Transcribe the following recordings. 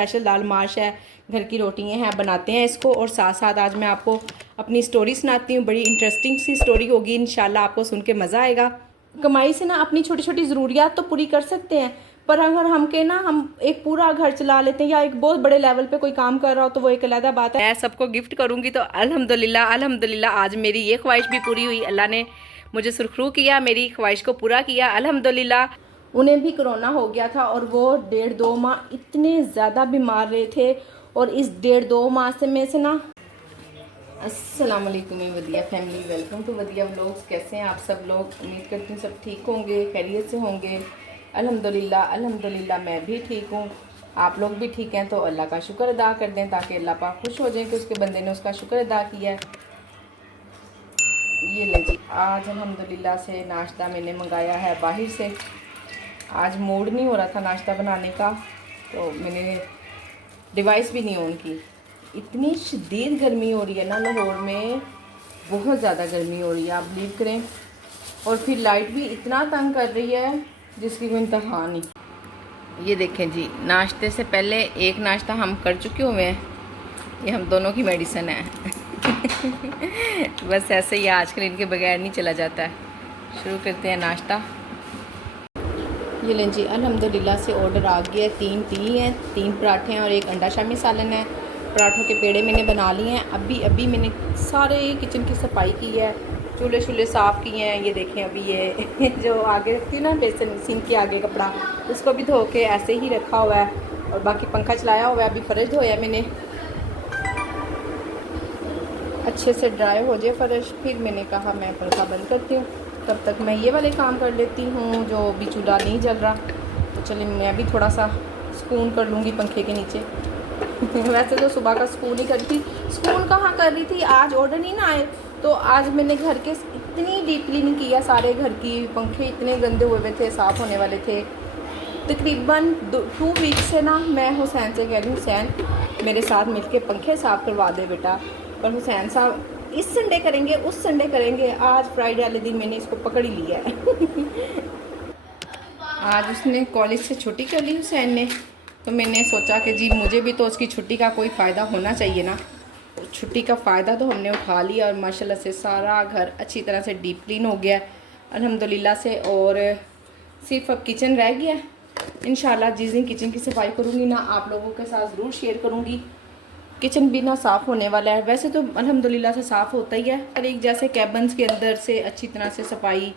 Special दाल माश है, घर की रोटियां हैं, बनाते हैं इसको। और साथ साथ आज मैं आपको अपनी स्टोरी सुनाती हूँ, बड़ी इंटरेस्टिंग सी स्टोरी होगी, इंशाल्लाह आपको सुन के मज़ा आएगा। कमाई से ना अपनी छोटी छोटी ज़रूरियात तो पूरी कर सकते हैं, पर अगर हम एक पूरा घर चला लेते हैं या एक बहुत बड़े लेवल पे कोई काम कर रहा हो तो वो एक अलग बात है। मैं सबको गिफ्ट करूँगी तो अल्हम्दुलिल्लाह अल्हम्दुलिल्लाह आज मेरी ये ख्वाहिश भी पूरी हुई। अल्लाह ने मुझे सुरखरू किया, मेरी ख्वाहिश को पूरा किया अल्हम्दुलिल्लाह। उन्हें भी कोरोना हो गया था और वो 1.5-2 माह इतने ज़्यादा बीमार रहे थे। और इस 1.5-2 माह से में से ना अस्सलाम वालेकुम वदिया फैमिली, वेलकम टू वदिया व्लॉग्स। कैसे हैं आप सब लोग? उम्मीद करती हूँ सब ठीक होंगे, खैरियत से होंगे। अल्हम्दुलिल्लाह अल्हम्दुलिल्लाह मैं भी ठीक हूँ, आप लोग भी ठीक हैं। तो अल्लाह का शुक्र अदा कर दें ताकि अल्लाह पाक खुश हो जाए कि उसके बंदे ने उसका शुक्र अदा किया है। ये लें जी, आज अल्हम्दुलिल्लाह से नाश्ता मैंने मंगाया है बाहर से। आज मूड नहीं हो रहा था नाश्ता बनाने का, तो मैंने डिवाइस भी नहीं ऑन की। इतनी शदीद गर्मी हो रही है ना लाहौर में, बहुत ज़्यादा गर्मी हो रही है, आप बिलीव करें। और फिर लाइट भी इतना तंग कर रही है जिसकी कोई इंतहा नहीं। ये देखें जी, नाश्ते से पहले एक नाश्ता हम कर चुके हुए हैं, ये हम दोनों की मेडिसिन है। बस ऐसे ही आजकल इनके बगैर नहीं चला जाता है। शुरू करते हैं नाश्ता। ये लें जी, अल्हम्दुलिल्लाह से ऑर्डर आ गया है। 3 टी हैं, 3 पराठे हैं और 1 अंडा शामी सालन है। पराठों के पेड़े मैंने बना लिए हैं। अभी मैंने सारे किचन की सफाई की है, चूल्हे शूल्हे साफ़ किए हैं। ये देखें, अभी ये जो आगे रखती है ना बेसन सिंक के आगे कपड़ा, उसको भी धो के ऐसे ही रखा हुआ है। और बाकी पंखा चलाया हुआ है, अभी फ़र्श धोया मैंने, अच्छे से ड्राई हो जाए फ़र्श। फिर मैंने कहा मैं पंखा बंद करती हूँ, तब तक मैं ये वाले काम कर लेती हूँ जो भी चूल्हा नहीं जल रहा। तो चलिए मैं भी थोड़ा सा सुकून कर लूँगी पंखे के नीचे। वैसे तो सुबह का सुकून ही कर रही थी, सुकून कहाँ कर रही थी, आज ऑर्डर नहीं ना आए तो आज मैंने घर के इतनी डीप क्लीनिंग किया, सारे घर की पंखे इतने गंदे हुए हुए थे, साफ़ होने वाले थे। तकरीबन 2 वीक से ना मैं हुसैन से कह रही हूँ, हुसैन मेरे साथ मिलके पंखे साफ़ करवा दे बेटा। पर हुसैन साहब इस संडे करेंगे, उस संडे करेंगे, आज फ्राइडे वाले दिन मैंने इसको पकड़ ही लिया है। आज उसने कॉलेज से छुट्टी कर ली हुसैन ने, तो मैंने सोचा कि जी मुझे भी तो उसकी छुट्टी का कोई फ़ायदा होना चाहिए ना। छुट्टी का फ़ायदा तो हमने उठा लिया और माशाल्लाह से सारा घर अच्छी तरह से डीप क्लीन हो गया अल्हम्दुलिल्लाह से। और सिर्फ अब किचन रह गया। इंशाल्लाह जिस दिन किचन की सफाई करूँगी ना, आप लोगों के साथ ज़रूर शेयर करूँगी। किचन भी ना साफ़ होने वाला है, वैसे तो अल्हम्दुलिल्लाह से साफ़ होता ही है, पर एक जैसे कैबन्स के अंदर से अच्छी तरह से सफाई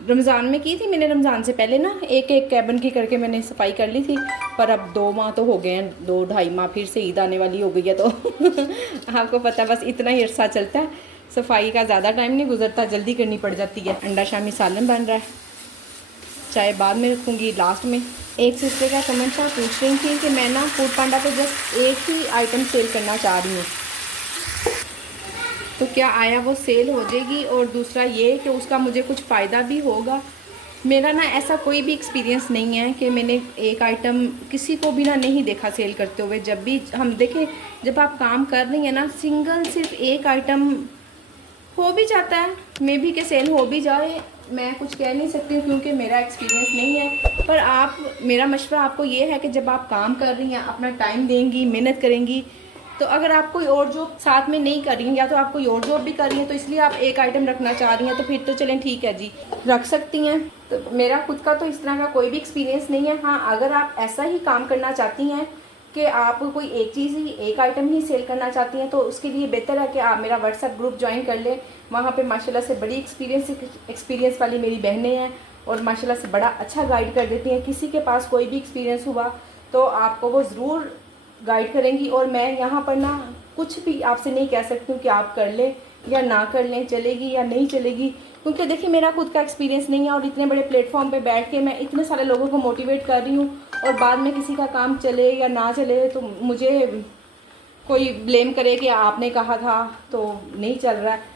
रमज़ान में की थी मैंने। रमज़ान से पहले ना एक कैबन की करके मैंने सफाई कर ली थी, पर अब 2 माह तो हो गए हैं, 2-2.5 माह, फिर से ईद आने वाली हो गई है। तो आपको पता, बस इतना ही अरसा चलता है, सफाई का ज़्यादा टाइम नहीं गुजरता, जल्दी करनी पड़ जाती है। अंडा शामी सालन बन रहा है, चाय बाद में रखूँगी लास्ट में। एक सिस्टर का कमेंट था, पूछ रही थी कि मैं ना फूड पांडा पे जस्ट एक ही आइटम सेल करना चाह रही हूँ, तो क्या आया वो सेल हो जाएगी? और दूसरा ये कि उसका मुझे कुछ फ़ायदा भी होगा। मेरा ना ऐसा कोई भी एक्सपीरियंस नहीं है कि मैंने एक आइटम किसी को भी ना नहीं देखा सेल करते हुए। जब भी हम देखें, जब आप काम कर रही हैं ना, सिंगल सिर्फ एक आइटम हो भी जाता है, मे भी के सेल हो भी जाए, मैं कुछ कह नहीं सकती हूँ क्योंकि मेरा एक्सपीरियंस नहीं है। पर आप, मेरा मशवरा आपको ये है कि जब आप काम कर रही हैं, अपना टाइम देंगी, मेहनत करेंगी, तो अगर आप कोई और जॉब साथ में नहीं कर रही हैं या तो आप कोई और जॉब भी कर रही हैं, तो इसलिए आप एक आइटम रखना चाह रही हैं, तो फिर तो चलें ठीक है जी, रख सकती हैं। तो मेरा खुद का तो इस तरह का कोई भी एक्सपीरियंस नहीं है। हाँ, अगर आप ऐसा ही काम करना चाहती हैं कि आप कोई एक चीज़ ही, एक आइटम ही सेल करना चाहती हैं, तो उसके लिए बेहतर है कि आप मेरा व्हाट्सएप ग्रुप ज्वाइन कर लें। वहाँ पे माशाल्लाह से बड़ी एक्सपीरियंस वाली मेरी बहनें हैं और माशाल्लाह से बड़ा अच्छा गाइड कर देती हैं। किसी के पास कोई भी एक्सपीरियंस हुआ तो आपको वो ज़रूर गाइड करेंगी। और मैं यहाँ पर ना कुछ भी आपसे नहीं कह सकती हूँ कि आप कर लें या ना कर लें, चलेगी या नहीं चलेगी, क्योंकि देखिए मेरा खुद का एक्सपीरियंस नहीं है। और इतने बड़े प्लेटफॉर्म पे बैठ के मैं इतने सारे लोगों को मोटिवेट कर रही हूँ, और बाद में किसी का काम चले या ना चले तो मुझे कोई ब्लेम करे कि आपने कहा था तो नहीं चल रहा है।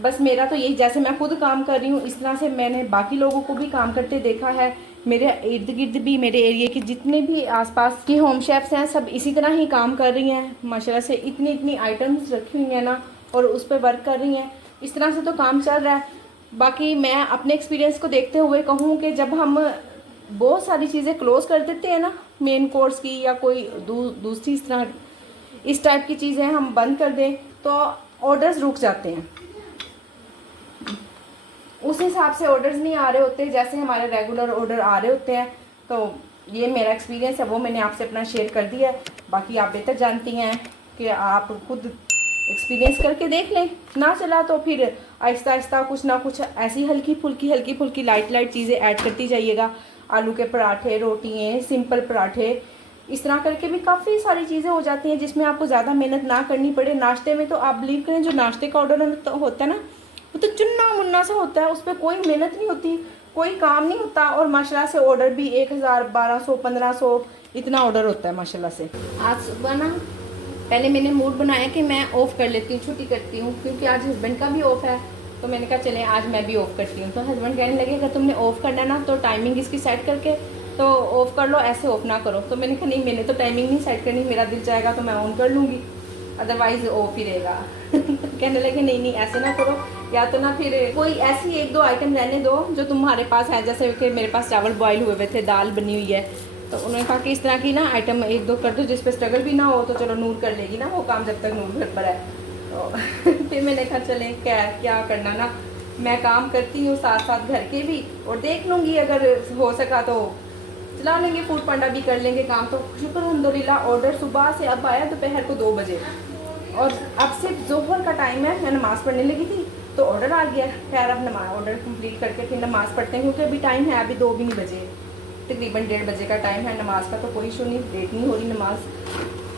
बस मेरा तो यही, जैसे मैं खुद काम कर रही हूँ इस तरह से मैंने बाकी लोगों को भी काम करते देखा है। मेरे इर्द गिर्द भी, मेरे एरिया के जितने भी आसपास की होम शेफ्स हैं, सब इसी तरह ही काम कर रही हैं। माशाल्लाह से इतनी आइटम्स रखी हुई हैं ना, और उस पर वर्क कर रही हैं। इस तरह से तो काम चल रहा है। बाकी मैं अपने एक्सपीरियंस को देखते हुए कहूँ कि जब हम बहुत सारी चीज़ें क्लोज कर देते हैं ना, मेन कोर्स की या कोई दूसरी इस तरह इस टाइप की चीज़ें हम बंद कर दें तो ऑर्डर्स रुक जाते हैं, उस हिसाब से ऑर्डर्स नहीं आ रहे होते जैसे हमारे रेगुलर ऑर्डर आ रहे होते हैं। तो ये मेरा एक्सपीरियंस है, वो मैंने आपसे अपना शेयर कर दिया है। बाकी आप बेहतर जानती हैं कि आप खुद एक्सपीरियंस करके देख लें, ना चला तो फिर आहिस्ता आहिस्ता कुछ ना कुछ ऐसी हल्की फुल्की लाइट चीज़ें ऐड करती जाइएगा। आलू के पराठे, रोटियाँ, सिंपल पराठे, इस तरह करके भी काफ़ी सारी चीज़ें हो जाती हैं जिसमें आपको ज़्यादा मेहनत ना करनी पड़े। नाश्ते में तो आप बिलीव करें, जो नाश्ते का ऑर्डर तो होता है ना, वो तो चुन्ना मुन्ना सा होता है, उस पर कोई मेहनत नहीं होती, कोई काम नहीं होता, और माशाल्लाह से ऑर्डर भी 1000, 1200, 1500 इतना ऑर्डर होता है माशाल्लाह से। आज सुबह ना पहले मैंने मूड बनाया कि मैं ऑफ़ कर लेती हूँ, छुट्टी करती हूँ, क्योंकि आज हस्बैंड का भी ऑफ़ है। तो मैंने कहा चले आज मैं भी ऑफ़ करती हूँ। तो हस्बैंड कहने लगे अगर तुमने ऑफ़ करना ना तो टाइमिंग इसकी सेट करके तो ऑफ़ कर लो, ऐसे ऑफ़ ना करो। तो मैंने कहा नहीं, मैंने तो टाइमिंग नहीं सेट करनी, मेरा दिल चाहेगा तो मैं ऑन कर लूँगी, अदरवाइज़ ऑफ ही रहेगा। कहने लगे नहीं ऐसे ना करो, या तो ना फिर कोई ऐसी 1-2 आइटम रहने दो जो तुम्हारे पास है, जैसे कि मेरे पास चावल बॉयल हुए थे, दाल बनी हुई है, तो उन्होंने कहा कि इस तरह की ना आइटम 1-2 कर दो जिस पे स्ट्रगल भी ना हो, तो चलो नूर कर लेगी ना वो काम जब तक नूर घर पर है। तो फिर मैंने कहा चले क्या करना ना, मैं काम करती हूँ साथ साथ घर के भी, और देख लूँगी अगर हो सका तो चला लेंगे, फूड पांडा भी कर लेंगे काम। तो शुक्र अल्हम्दुलिल्लाह ऑर्डर सुबह से अब आया दोपहर को 2 बजे, और अब सिर्फ जोहर का टाइम है, मैं नमाज़ पढ़ने लगी थी तो ऑर्डर आ गया। खैर अब नमाज ऑर्डर कंप्लीट करके फिर नमाज़ पढ़ते हैं, क्योंकि अभी टाइम है, अभी 2 भी नहीं बजे, तकरीबन 1:30 बजे का टाइम है नमाज़ का, तो कोई इशू नहीं, लेट नहीं हो रही नमाज।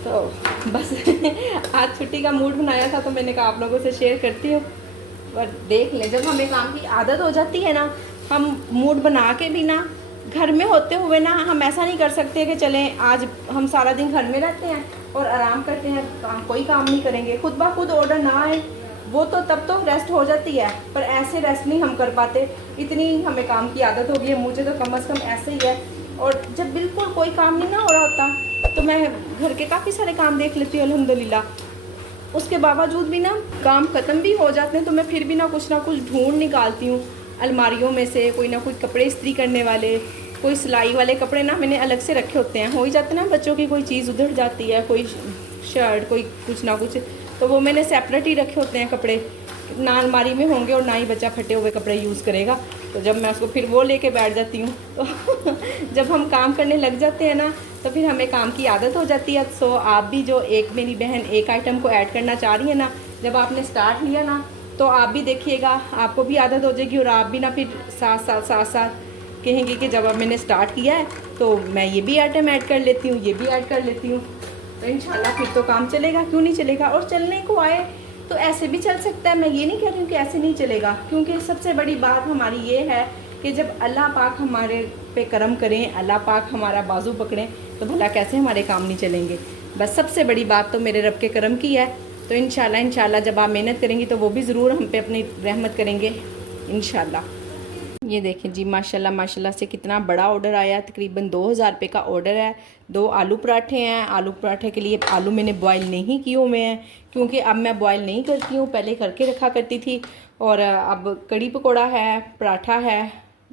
तो बस आज छुट्टी का मूड बनाया था तो मैंने कहा आप लोगों से शेयर करती हूँ। पर देख लें, जब हमें काम की आदत हो जाती है ना, हम मूड बना के भी ना घर में होते हुए ना हम ऐसा नहीं कर सकते कि चलें आज हम सारा दिन घर में रहते हैं और आराम करते हैं, कोई काम नहीं करेंगे, खुद ब खुद ऑर्डर ना आए वो तो तब तो रेस्ट हो जाती है, पर ऐसे रेस्ट नहीं हम कर पाते, इतनी हमें काम की आदत हो गई है। मुझे तो कम से कम ऐसे ही है। और जब बिल्कुल कोई काम नहीं ना हो रहा होता तो मैं घर के काफ़ी सारे काम देख लेती हूँ अल्हम्दुलिल्लाह। उसके बावजूद भी ना काम ख़त्म भी हो जाते हैं तो मैं फिर भी ना कुछ ढूंढ निकालती हूँ अलमारियों में से, कोई ना कोई कपड़े इस्त्री करने वाले, कोई सिलाई वाले कपड़े ना मैंने अलग से रखे होते हैं। हो ही जाते ना बच्चों की कोई चीज़ उधर जाती है, कोई शर्ट, कोई कुछ ना कुछ, तो वो मैंने सेपरेट ही रखे होते हैं कपड़े, ना अलमारी में होंगे और ना ही बच्चा फटे हुए कपड़े यूज़ करेगा। तो जब मैं उसको फिर वो लेके बैठ जाती हूँ तो जब हम काम करने लग जाते हैं ना तो फिर हमें काम की आदत हो जाती है। सो आप भी जो एक मेरी बहन एक आइटम को ऐड करना चाह रही है ना, जब आपने स्टार्ट लिया ना तो आप भी देखिएगा, आपको भी आदत हो जाएगी और आप भी ना फिर साथ कहेंगे कि जब अब मैंने स्टार्ट किया है तो मैं ये भी आइटम ऐड कर लेती हूँ, ये भी ऐड कर लेती हूँ, तो इंशाल्लाह फिर तो काम चलेगा, क्यों नहीं चलेगा। और चलने को आए तो ऐसे भी चल सकता है, मैं ये नहीं कह रही हूँ कि ऐसे नहीं चलेगा, क्योंकि सबसे बड़ी बात हमारी ये है कि जब अल्लाह पाक हमारे पे करम करें, अल्लाह पाक हमारा बाजू पकड़ें, तो भला कैसे हमारे काम नहीं चलेंगे। बस सबसे बड़ी बात तो मेरे रब के करम की है। तो इंशाल्लाह जब आप मेहनत करेंगी तो वो भी ज़रूर हम पे अपनी रहमत करेंगे इंशाल्लाह। ये देखें जी, माशाल्लाह से कितना बड़ा ऑर्डर आया है, तकरीबन 2000 रुपये का ऑर्डर है। 2 आलू पराठे हैं। आलू पराठे के लिए आलू मैंने बॉयल नहीं किए हुए हैं, क्योंकि अब मैं बॉयल नहीं करती हूँ, पहले करके रखा करती थी। और अब कड़ी पकौड़ा है, पराठा है,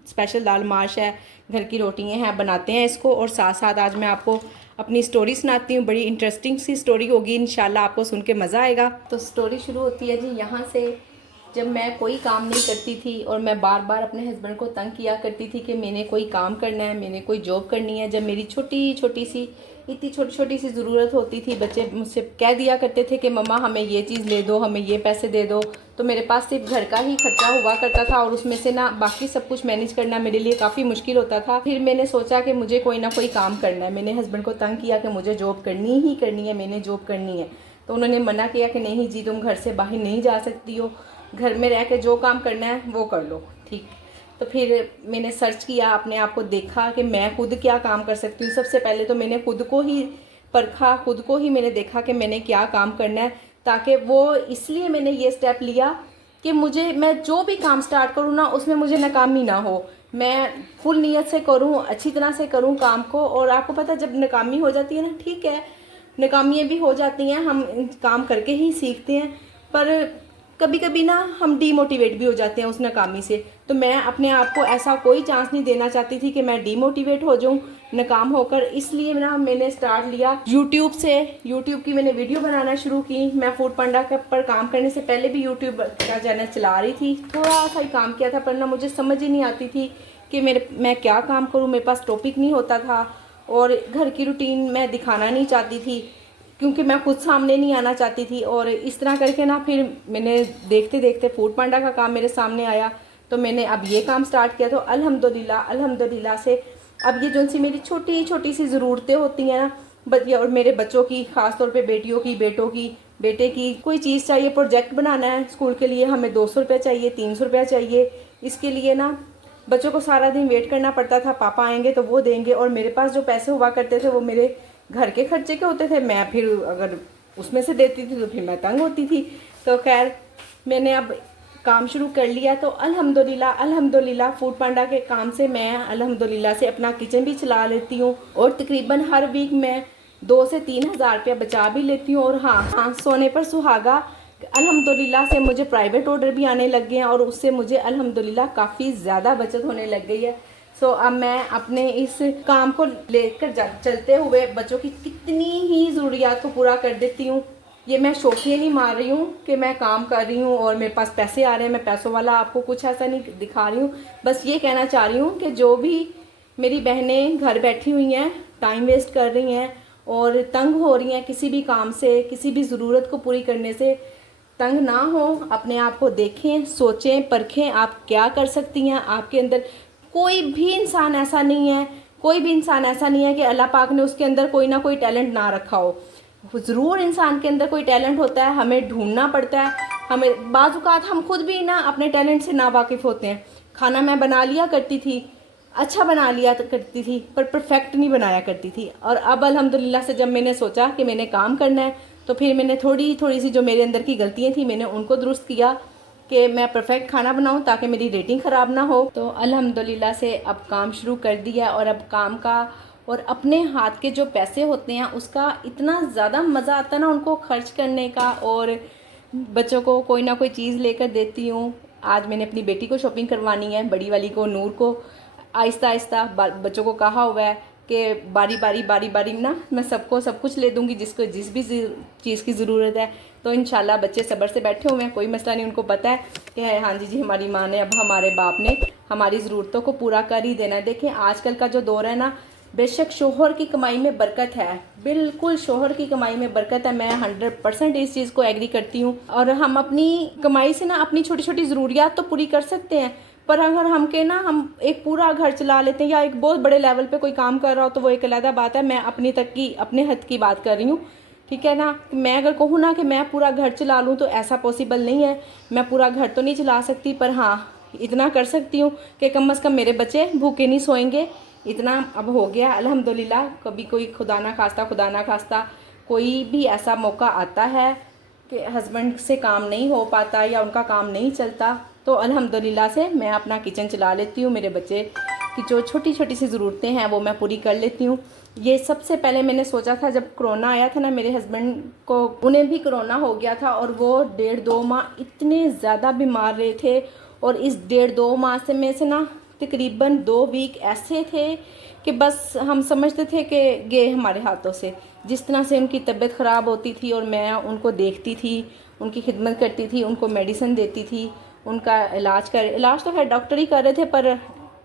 स्पेशल दाल माश है, घर की रोटियाँ हैं, बनाते हैं इसको। और साथ साथ आज मैं आपको अपनी स्टोरी सुनाती हूँ, बड़ी इंटरेस्टिंग सी स्टोरी होगी, इंशाल्लाह आपको सुन के मज़ा आएगा। तो स्टोरी शुरू होती है जी यहाँ से, जब मैं कोई काम नहीं करती थी और मैं बार बार अपने हस्बैंड को तंग किया करती थी कि मैंने कोई काम करना है, मैंने कोई जॉब करनी है। जब मेरी इतनी छोटी सी ज़रूरत होती थी, बच्चे मुझसे कह दिया करते थे कि मम्मा हमें ये चीज़ ले दो, हमें ये पैसे दे दो, तो मेरे पास सिर्फ घर का ही खर्चा हुआ करता था और उसमें से ना बाकी सब कुछ मैनेज करना मेरे लिए काफ़ी मुश्किल होता था। फिर मैंने सोचा कि मुझे कोई ना कोई काम करना है। मैंने हस्बैंड को तंग किया कि मुझे जॉब करनी ही करनी है, मैंने जॉब करनी है। तो उन्होंने मना किया कि नहीं जी, तुम घर से बाहर नहीं जा सकती हो, घर में रह के जो काम करना है वो कर लो, ठीक। तो फिर मैंने सर्च किया, अपने आप को देखा कि मैं खुद क्या काम कर सकती हूँ। सबसे पहले तो मैंने खुद को ही परखा, खुद को ही मैंने देखा कि मैंने क्या काम करना है, ताकि वो इसलिए मैंने ये स्टेप लिया कि मैं जो भी काम स्टार्ट करूँ ना उसमें मुझे नाकामी ना हो, मैं फुल नीयत से करूँ, अच्छी तरह से करूँ काम को। और आपको पता है जब नाकामी हो जाती है ना, ठीक है नाकामियाँ भी हो जाती हैं, हम काम करके ही सीखते हैं, पर कभी कभी ना हम डीमोटिवेट भी हो जाते हैं उस नाकामी से। तो मैं अपने आप को ऐसा कोई चांस नहीं देना चाहती थी कि मैं डीमोटिवेट हो जाऊं नाकाम होकर, इसलिए ना मैंने स्टार्ट लिया यूट्यूब से। यूट्यूब की मैंने वीडियो बनाना शुरू की। मैं फूड पांडा पर काम करने से पहले भी यूट्यूब का चैनल चला रही थी, थोड़ा सा ही काम किया था, पर ना मुझे समझ ही नहीं आती थी कि मैं क्या काम करूँ। मेरे पास टॉपिक नहीं होता था और घर की रूटीन मैं दिखाना नहीं चाहती थी क्योंकि मैं खुद सामने नहीं आना चाहती थी। और इस तरह करके ना फिर मैंने देखते देखते फूड पांडा का काम मेरे सामने आया, तो मैंने अब ये काम स्टार्ट किया। तो अल्हम्दुलिल्लाह से अब ये जो सी मेरी छोटी छोटी सी ज़रूरतें होती हैं ना, और मेरे बच्चों की, ख़ास तौर पे बेटियों की, बेटे की कोई चीज़ चाहिए, प्रोजेक्ट बनाना है स्कूल के लिए, हमें 200 रुपये चाहिए, 300 रुपया चाहिए। इसके लिए ना बच्चों को सारा दिन वेट करना पड़ता था, पापा आएंगे तो वो देंगे, और मेरे पास जो पैसे हुआ करते थे वो मेरे घर के खर्चे के होते थे। मैं फिर अगर उसमें से देती थी तो फिर मैं तंग होती थी। तो खैर मैंने अब काम शुरू कर लिया। तो अल्हम्दुलिल्लाह फूड पांडा के काम से मैं अल्हम्दुलिल्लाह से अपना किचन भी चला लेती हूँ, और तकरीबन हर वीक मैं 2 से 3 हज़ार रुपया बचा भी लेती हूँ। और हाँ, सोने पर सुहागा, अल्हम्दुलिल्लाह से मुझे प्राइवेट ऑर्डर भी आने लग गए हैं, और उससे मुझे अल्हम्दुलिल्लाह काफ़ी ज़्यादा बचत होने लग गई है। सो अब मैं अपने इस काम को लेकर चलते हुए बच्चों की कितनी ही ज़रूरियात को पूरा कर देती हूँ। ये मैं शौकिया नहीं मार रही हूँ कि मैं काम कर रही हूँ और मेरे पास पैसे आ रहे हैं, मैं पैसों वाला आपको कुछ ऐसा नहीं दिखा रही हूँ। बस ये कहना चाह रही हूँ कि जो भी मेरी बहनें घर बैठी हुई हैं, टाइम वेस्ट कर रही हैं और तंग हो रही हैं किसी भी काम से, किसी भी ज़रूरत को पूरी करने से, तंग ना हो, अपने आप को देखें, सोचें, परखें आप क्या कर सकती हैं। आपके अंदर कोई भी इंसान ऐसा नहीं है कि अल्लाह पाक ने उसके अंदर कोई ना कोई टैलेंट ना रखा हो। ज़रूर इंसान के अंदर कोई टैलेंट होता है, हमें ढूंढना पड़ता है। हमें बाज़ औक़ात हम खुद भी ना अपने टैलेंट से नावाकिफ़ होते हैं। खाना मैं बना लिया करती थी, अच्छा बना लिया करती थी, पर परफेक्ट नहीं बनाया करती थी। और अब अल्हम्दुलिल्लाह से जब मैंने सोचा कि मैंने काम करना है, तो फिर मैंने थोड़ी थोड़ी सी जो मेरे अंदर की गलतियाँ थी मैंने उनको दुरुस्त किया कि मैं परफेक्ट खाना बनाऊं ताकि मेरी रेटिंग ख़राब ना हो। तो अल्हम्दुलिल्लाह से अब काम शुरू कर दिया, और अब काम का और अपने हाथ के जो पैसे होते हैं उसका इतना ज़्यादा मज़ा आता है ना उनको खर्च करने का। और बच्चों को कोई ना कोई चीज़ लेकर देती हूँ। आज मैंने अपनी बेटी को शॉपिंग करवानी है, बड़ी वाली को, नूर को। आहिस्ता आहिस्ता बच्चों को कहा हुआ है कि बारी बारी ना मैं सबको सब कुछ ले दूँगी जिसको जिस भी चीज़ की ज़रूरत है। तो इंशाल्लाह बच्चे सब्र से बैठे हुए हैं, कोई मसला नहीं, उनको पता है कि हाँ जी हमारी माँ ने, अब हमारे बाप ने हमारी ज़रूरतों को पूरा कर ही देना है। देखें आजकल का जो दौर है ना, बेशक शोहर की कमाई में बरकत है, बिल्कुल शोहर की कमाई में बरकत है, मैं 100% इस चीज़ को एग्री करती हूँ। और हम अपनी कमाई से ना अपनी छोटी छोटी ज़रूरियात तो पूरी कर सकते हैं, पर अगर हम एक पूरा घर चला लेते हैं या एक बहुत बड़े लेवल पे कोई काम कर रहा हो तो वो एक अलग बात है। मैं अपने हद की बात कर रही हूँ, ठीक है ना। मैं अगर कहूँ ना कि मैं पूरा घर चला लूँ तो ऐसा पॉसिबल नहीं है। मैं पूरा घर तो नहीं चला सकती, पर हाँ इतना कर सकती हूँ कि कम से कम मेरे बच्चे भूखे नहीं सोएंगे। इतना अब हो गया अल्हम्दुलिल्लाह। कभी कोई खुदा ना खास्ता कोई भी ऐसा मौका आता है कि हस्बैंड से काम नहीं हो पाता या उनका काम नहीं चलता, तो अल्हम्दुलिल्लाह से मैं अपना किचन चला लेती हूँ। मेरे बच्चे की जो छोटी छोटी सी ज़रूरतें हैं वो मैं पूरी कर लेती हूँ। ये सबसे पहले मैंने सोचा था जब कोरोना आया था ना, मेरे हस्बैंड को, उन्हें भी कोरोना हो गया था और वो 1.5-2 माह इतने ज़्यादा बीमार रहे थे। और इस 1.5-2 माह में से ना तकरीबन 2 वीक ऐसे थे कि बस हम समझते थे कि गए हमारे हाथों से। जिस तरह से उनकी तबीयत ख़राब होती थी और मैं उनको देखती थी, उनकी खिदमत करती थी, उनको मेडिसिन देती थी, उनका इलाज तो खैर डॉक्टर ही कर रहे थे, पर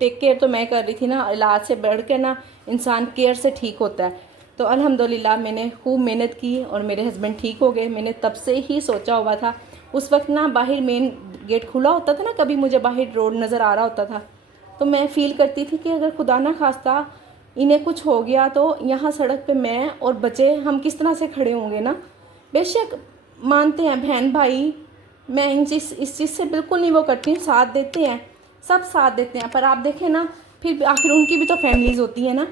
टेक केयर तो मैं कर रही थी ना। इलाज से बढ़ के ना इंसान केयर से ठीक होता है। तो अल्हम्दुलिल्लाह मैंने खूब मेहनत की और मेरे हस्बैंड ठीक हो गए। मैंने तब से ही सोचा हुआ था। उस वक्त ना बाहर मेन गेट खुला होता था ना, कभी मुझे बाहर रोड नज़र आ रहा होता था, तो मैं फ़ील करती थी कि अगर खुदा ना खास्ता इन्हें कुछ हो गया तो यहाँ सड़क पे मैं और बच्चे हम किस तरह से खड़े होंगे ना। बेशक मानते हैं बहन भाई, मैं इस चीज़ से बिल्कुल नहीं वो करती हूँ, साथ देते हैं, सब साथ देते हैं, पर आप देखें ना फिर आखिर उनकी भी तो फैमिलीज़ होती है ना।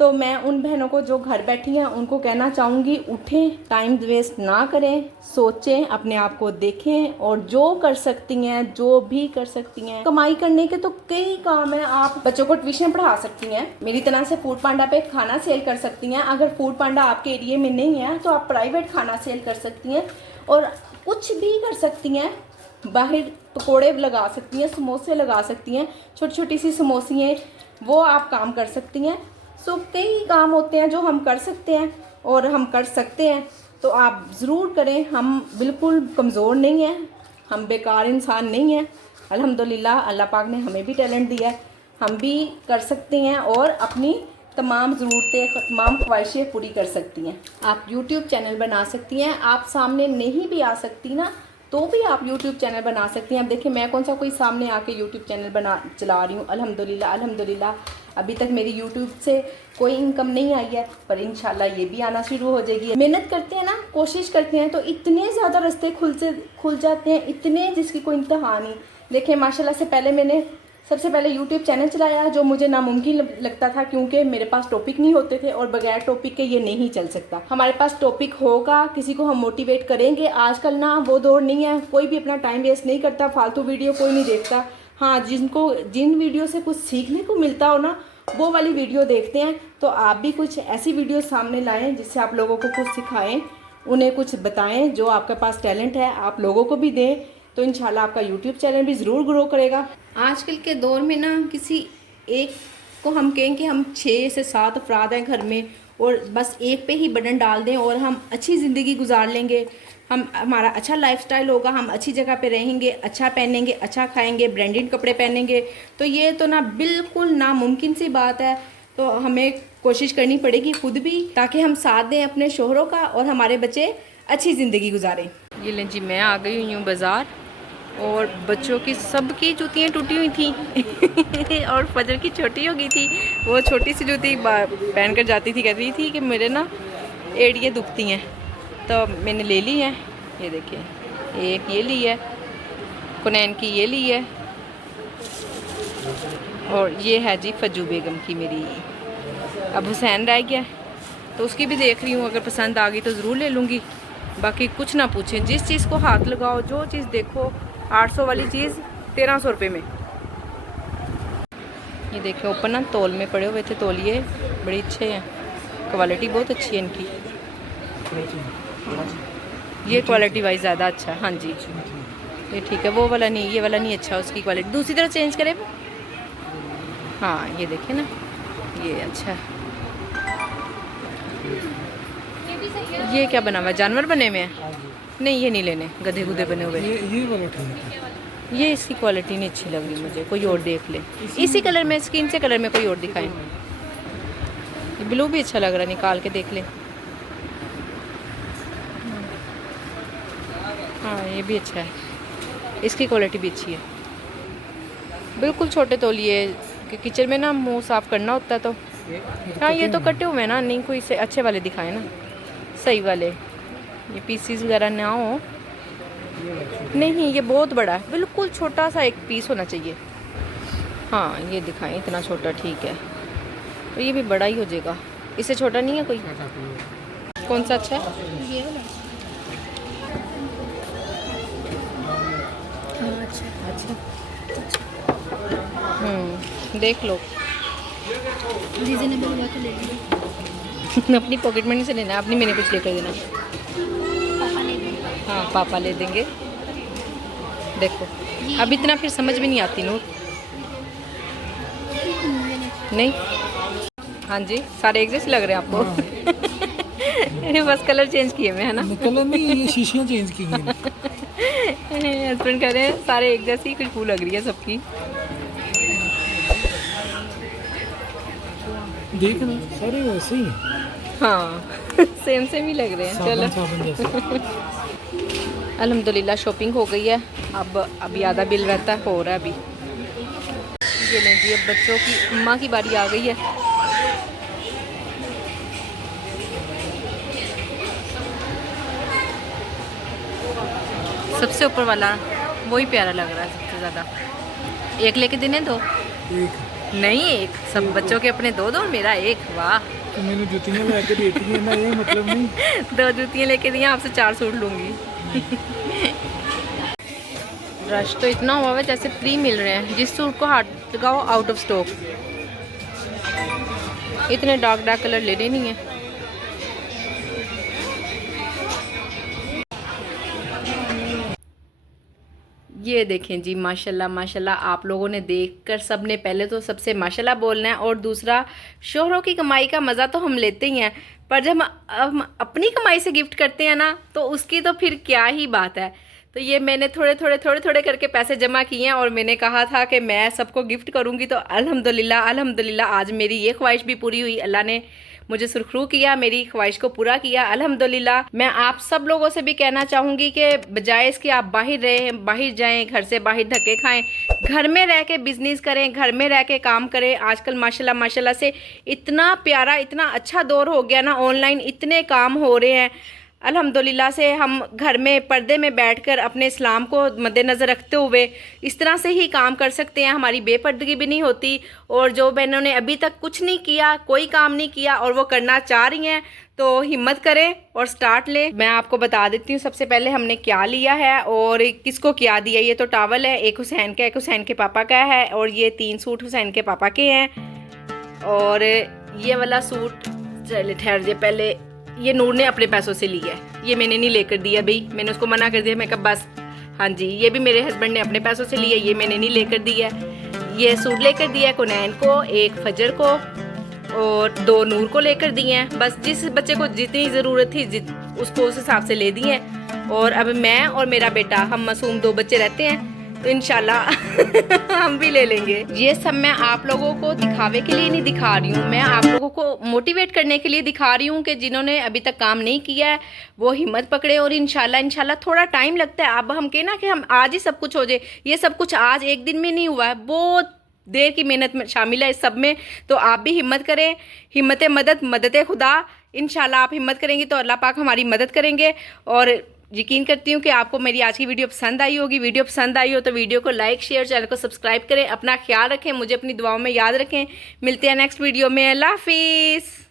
तो मैं उन बहनों को जो घर बैठी हैं उनको कहना चाहूँगी, उठें, टाइम वेस्ट ना करें, सोचें, अपने आप को देखें और जो कर सकती हैं, जो भी कर सकती हैं। कमाई करने के तो कई काम हैं। आप बच्चों को ट्यूशन पढ़ा सकती हैं, मेरी तरह से फूड पांडा पे खाना सेल कर सकती हैं। अगर फूड पांडा आपके एरिए में नहीं है तो आप प्राइवेट खाना सेल कर सकती हैं और कुछ भी कर सकती हैं। बाहर पकोड़े लगा सकती हैं, समोसे लगा सकती हैं, छोटी छोटी सी समोसियाँ वो आप काम कर सकती हैं। सो कई काम होते हैं जो हम कर सकते हैं और हम कर सकते हैं, तो आप ज़रूर करें। हम बिल्कुल कमज़ोर नहीं हैं, हम बेकार इंसान नहीं हैं। अल्हम्दुलिल्लाह अल्लाह पाक ने हमें भी टैलेंट दिया है, हम भी कर सकते हैं और अपनी तमाम ज़रूरतें, तमाम ख्वाहिशें पूरी कर सकती हैं। आप यूट्यूब चैनल बना सकती हैं। आप सामने नहीं भी आ सकती ना, तो भी आप यूट्यूब चैनल बना सकती हैं। अब देखिए मैं कौन सा कोई सामने आके यूट्यूब चैनल चला रही हूँ। अल्हम्दुलिल्लाह अल्हम्दुलिल्लाह अभी तक मेरी यूट्यूब से कोई इनकम नहीं आई है, पर इंशाल्लाह ये भी आना शुरू हो जाएगी। मेहनत करते हैं ना, कोशिश करते हैं, तो इतने ज़्यादा रास्ते खुल जाते हैं, इतने जिसकी कोई इंतहा नहीं। देखिए माशाल्लाह से पहले मैंने सबसे पहले यूट्यूब चैनल चलाया, जो मुझे नामुमकिन लगता था, क्योंकि मेरे पास टॉपिक नहीं होते थे और बगैर टॉपिक के ये नहीं चल सकता। हमारे पास टॉपिक होगा, किसी को हम मोटिवेट करेंगे। आजकल ना वो दौर नहीं है, कोई भी अपना टाइम वेस्ट नहीं करता, फालतू वीडियो कोई नहीं देखता। हाँ, जिन वीडियो से कुछ सीखने को मिलता हो ना, वो वाली वीडियो देखते हैं। तो आप भी कुछ ऐसी वीडियो सामने लाएँ जिससे आप लोगों को कुछ सिखाएँ, उन्हें कुछ बताएँ। जो आपके पास टैलेंट है आप लोगों को भी दें, तो इंशाल्लाह आपका यूट्यूब चैनल भी ज़रूर ग्रो करेगा। आजकल के दौर में ना किसी एक को हम कहें कि हम 6 से 7 अफराद हैं घर में और बस एक पे ही बटन डाल दें और हम अच्छी ज़िंदगी गुजार लेंगे, हमारा अच्छा लाइफस्टाइल होगा, हम अच्छी जगह पे रहेंगे, अच्छा पहनेंगे, अच्छा खाएंगे, ब्रांडेड कपड़े पहनेंगे, तो ये तो ना बिल्कुल नामुमकिन सी बात है। तो हमें कोशिश करनी पड़ेगी खुद भी, ताकि हम साथ दें अपने शोहरों का और हमारे बच्चे अच्छी ज़िंदगी गुजारें। ये लें जी, मैं आ गई हुई हूँ बाज़ार और बच्चों की सबकी जूतियाँ टूटी हुई थी और फजर की छोटी हो गई थी। वो छोटी सी जूती पहन कर जाती थी, कह रही थी कि मेरे ना एड़ियाँ दुखती हैं, तो मैंने ले ली है। ये देखिए, एक ये ली है, कुनैन की ये ली है, और ये है जी फज्जू बेगम की मेरी। अब हुसैन रह गया तो उसकी भी देख रही हूँ, अगर पसंद आ गई तो ज़रूर ले लूँगी। बाकी कुछ ना पूछें, जिस चीज़ को हाथ लगाओ, जो चीज़ देखो, 800 वाली चीज़ 1300 रुपये में। ये देखिए ऊपर ना तौल में पड़े हुए थे तौलिए, बड़े अच्छे हैं, क्वालिटी बहुत अच्छी है इनकी। ये क्वालिटी वाइज ज़्यादा अच्छा है। हाँ जी, ये ठीक है। वो वाला नहीं, ये वाला नहीं अच्छा उसकी क्वालिटी। दूसरी तरफ चेंज करें। हाँ ये देखिए ना, ये अच्छा है। ये क्या बना हुआ है, जानवर बने हुए हैं? नहीं ये नहीं लेने, गधे गुधे बने हुए। ये वाला ठीक है। ये इसकी क्वालिटी नहीं अच्छी लग रही मुझे, कोई और देख ले। इसी कलर में, स्किन से कलर में कोई और दिखाएं। ये ब्लू भी अच्छा लग रहा है, निकाल के देख ले। हाँ ये भी अच्छा है, इसकी क्वालिटी भी अच्छी है। बिल्कुल छोटे तौलिए कि किचन में ना मुंह साफ़ करना होता है तो। हाँ ये तो कटे हुए हैं ना, नहीं कोई से अच्छे वाले दिखाए ना, सही वाले, ये पीसीस वगैरह ना हो। नहीं ये बहुत बड़ा है, बिल्कुल छोटा सा एक पीस होना चाहिए। हाँ ये दिखाएं, इतना छोटा ठीक है, तो ये भी बड़ा ही हो जाएगा, इससे छोटा नहीं है कोई। कौन सा अच्छा है? ये वाला। हाँ अच्छा अच्छा, देख लो, रीजनेबल हुआ तो ले लो। अपनी पॉकेट मनी से लेना, अपनी मैंने कुछ लेकर देना। पापा ले देंगे। हाँ पापा ले देंगे। देखो अब इतना फिर समझ में नहीं आती नूर। नहीं हाँ जी, सारे एक जैसे लग रहे हैं आपको। बस कलर चेंज किए मैं, है ना? कलर नहीं, ये शीशियाँ चेंज की गई। हस्बैंड कह रहे हैं सारे एक जैसी खुशबू लग रही है सबकी। देख ना सारे वैसे ही हैं। हाँ सेम सेम ही लग रहे हैं। चलो अल्हम्दुलिल्लाह शॉपिंग हो गई है। अब अभी आधा बिल रहता है, हो रहा है अभी। ये लें जी, अब बच्चों की अम्मा की बारी आ गई है। सबसे ऊपर वाला वही प्यारा लग रहा है सबसे ज़्यादा। एक लेके देने दो। एक नहीं एक, सब बच्चों के अपने दो दो, मेरा एक। वाह तो मैंने जूतियाँ लेके देती हैं ना, ये मतलब नहीं। 2 जूतियाँ लेके दी, आपसे 4 सूट लूँगी। रश तो इतना हुआ है जैसे फ्री मिल रहे हैं, जिस सूट को हाथ लगाओ आउट ऑफ स्टॉक। इतने डार्क डार्क कलर लेने नहीं है। ये देखें जी, माशाल्लाह माशाल्लाह, आप लोगों ने देखकर सब ने पहले तो सबसे माशाल्लाह बोलना है, और दूसरा शोहरों की कमाई का मज़ा तो हम लेते ही हैं, पर जब हम अपनी कमाई से गिफ्ट करते हैं ना तो उसकी तो फिर क्या ही बात है। तो ये मैंने थोड़े थोड़े करके पैसे जमा किए हैं, और मैंने कहा था कि मैं सबको गिफ्ट करूँगी, तो अल्हम्दुलिल्लाह आज मेरी ये ख्वाहिश भी पूरी हुई। अल्लाह ने मुझे सुरखरू किया, मेरी ख्वाहिश को पूरा किया अल्हम्दुलिल्लाह। मैं आप सब लोगों से भी कहना चाहूँगी कि बजाय इसके आप बाहर जाएं, घर से बाहर धक्के खाएं, घर में रह के बिज़नेस करें, घर में रह के काम करें। आजकल माशाल्लाह से इतना प्यारा, इतना अच्छा दौर हो गया ना, ऑनलाइन इतने काम हो रहे हैं अल्हम्दुलिल्लाह से। हम घर में पर्दे में बैठकर अपने इस्लाम को मद्देनज़र रखते हुए इस तरह से ही काम कर सकते हैं, हमारी बेपर्दगी भी नहीं होती। और जो बहनों ने अभी तक कुछ नहीं किया, कोई काम नहीं किया और वो करना चाह रही हैं, तो हिम्मत करें और स्टार्ट लें। मैं आपको बता देती हूँ सबसे पहले हमने क्या लिया है और किसको क्या दिया। ये तो टावल है, एक हुसैन का, एक हुसैन के पापा का है, और ये 3 सूट हुसैन के पापा के हैं। और ये वाला सूट, चले ठहर जाए, पहले ये नूर ने अपने पैसों से लिया है, ये मैंने नहीं लेकर दिया भाई, मैंने उसको मना कर दिया। मैं कहा बस, हाँ जी, ये भी मेरे हस्बैंड ने अपने पैसों से लिया, ये मैंने नहीं लेकर दिया। ये सूट लेकर दिया है कुनैन को, एक फजर को और 2 नूर को लेकर दिए हैं। बस जिस बच्चे को जितनी ज़रूरत थी उसको उस हिसाब से ले दिए हैं। और अब मैं और मेरा बेटा, हम मासूम 2 बच्चे रहते हैं, तो इंशाल्लाह हम भी ले लेंगे। ये सब मैं आप लोगों को दिखावे के लिए नहीं दिखा रही हूँ, मैं आप लोगों को मोटिवेट करने के लिए दिखा रही हूँ कि जिन्होंने अभी तक काम नहीं किया है वो हिम्मत पकड़े। और इंशाल्लाह थोड़ा टाइम लगता है। अब हम कहना कि हम आज ही सब कुछ हो जाए, ये सब कुछ आज एक दिन में नहीं हुआ है, बहुत देर की मेहनत में शामिल है इस सब में। तो आप भी हिम्मत करें, हिम्मत मदद खुदा। इंशाल्लाह आप हिम्मत करेंगे तो अल्लाह पाक हमारी मदद करेंगे। और यकीन करती हूँ कि आपको मेरी आज की वीडियो पसंद आई होगी। वीडियो पसंद आई हो तो वीडियो को लाइक, शेयर, चैनल को सब्सक्राइब करें। अपना ख्याल रखें, मुझे अपनी दुआओं में याद रखें। मिलते हैं नेक्स्ट वीडियो में। अल्लाह हाफिज़।